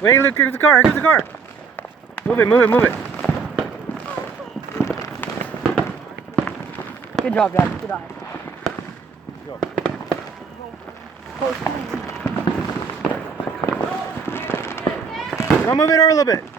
Wait, look, here's the car, here's the car. Move it, move it, move it. Good job, Dad. Good eye. Go. Go move it over a little bit.